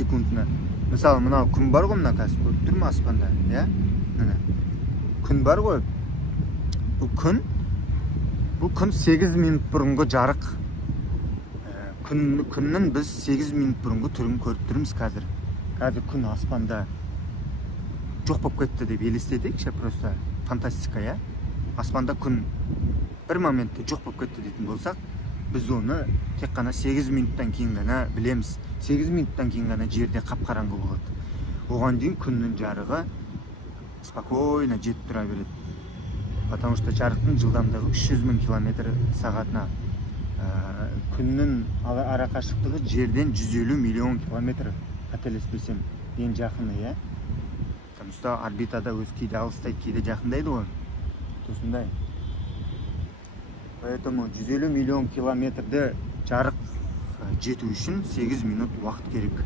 секундына. Мысалы, мынау күн бар ғой, мына қазір көріп тұрмын аспанда, иә? Міне. Күн бар ғой. Бұл күн 8 минут бұрынғы жарық. Күннің біз 8 минут бұрынғы түрін көріп тұрмыз қазір. Қазір күн аспанда жоқ болып кетті деп елестетейік, просто фантастика, иә? Аспанда күн бір моментте жоқ болып кетті дейтін болсақ, біз оны тек қана 8 минуттан кейін ғана білеміз. 8 минуттан кейін ғана жерде қап-қараңғы болады. Оған дейін күннің жарығы спокойно жетіп тұра береді. Потому что жарықтың жылдамдығы 300 000 км сағатына. Күннің арақашықтығы жерден 150 миллион километр, қателеспесем, ең жақыны, иә? Сондықтан орбитада өз кейде алыстайды, кейде жақындайды ғой. Осындай. Поэтому 150 миллион километрді жарық жету үшін 8 минут уақыт керек.